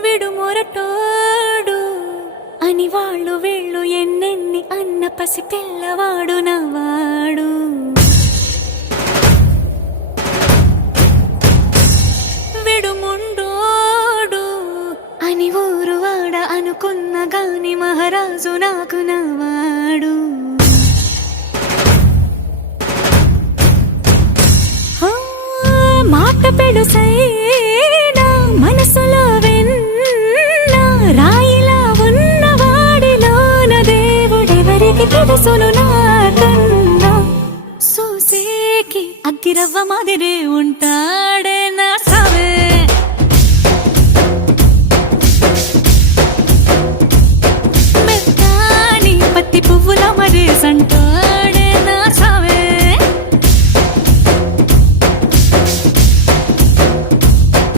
విడు మొరటోడు అని వాళ్ళు వీళ్ళు ఎన్నెన్ని అన్న పసి పిల్లవాడు నవాడు. విడు ముండోడు అని ఊరు వాడ అనుకున్న గాని మహారాజు నాకు నవాడు. మాట పెడు